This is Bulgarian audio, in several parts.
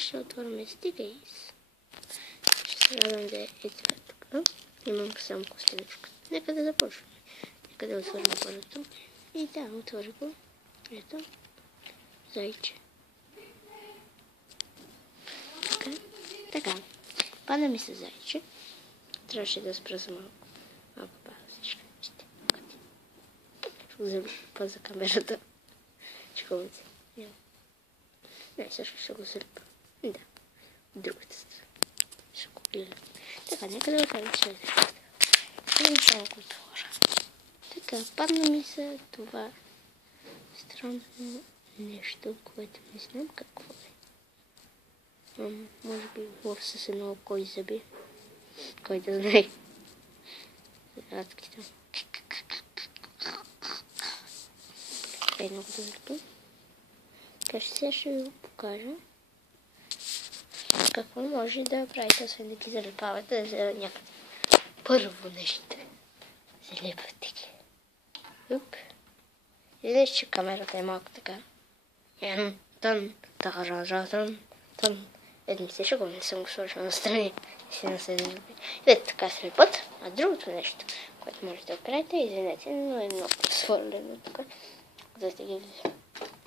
Ще отворим стикейс. Ще се радвам да е това тук. Имам само костеничка. Нека да започваме. Нека да отворим първото. И да, отворя го. Ето. Зайче. Така. Пада ми се зайче. Трябваше да спра за малко. Малко пада всичко. Ще го залепа за камерата. Чеколите. Не, също ще го залепа. Да. Другата страна. Ще го гледам. Така, нека да отворим следващата. И само го отворя. Така, падна ми се това странно нещо, което не знам какво е. Може би лов с едно око и зъби. Кой да знае. Радки там. Едно го да залепим. Така сега ще ви го покажа. Какво може да правите, освен да ги залепавате за някъде. Първо нещо. Залепвате ги. Уп. Виждаш, че камерата е малко така. Мисля, че го не съм го сложила настрани. Си наседен. Ето така се път. А другото нещо, което може да правите, извинете, но е много свърлено тук. За да ги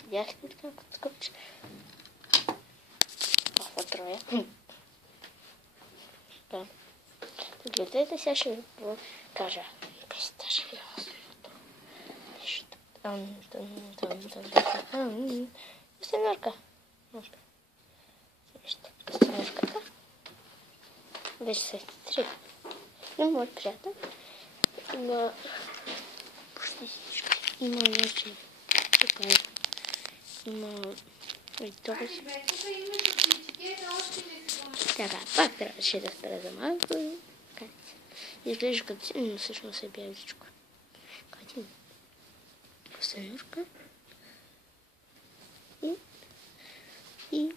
видяхте така, като скъпче. Това троя. Така. Гледайте, сега ще ви кажа. Нещо. Костенурка. Костенурката. Вече са 3. Но моят приятел има почти всичко. Има вече. Така е. Има и този. Така, пак трябваше да спра за малко. Изглежда като си, но всъщност е бяличко. Катина. Костенурка. И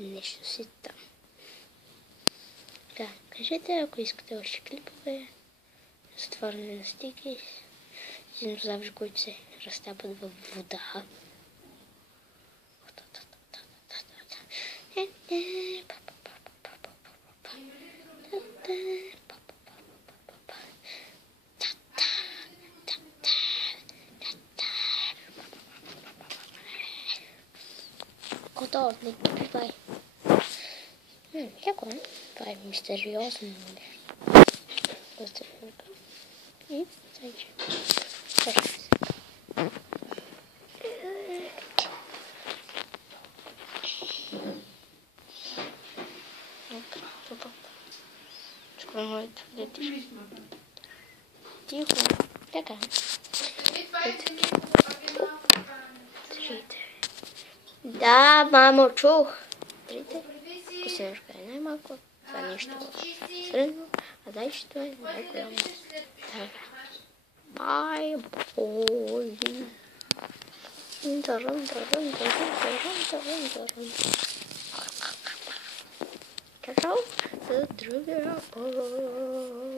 нещо си там. Така, кажете, ако искате още клипове, затваряне на стики, динозаври, които се разтапат във вода. Готово, не пипай. Яко е? Това е мистериозно нещо. И зайче. Чакай моето летиш. Тихо. Така. Да, мамо, чух. Трите. Костенурка е най-малко. Това нещо е средно, а зайчето е най-голямо. Бай, бой. Даран. Чао, за другия път.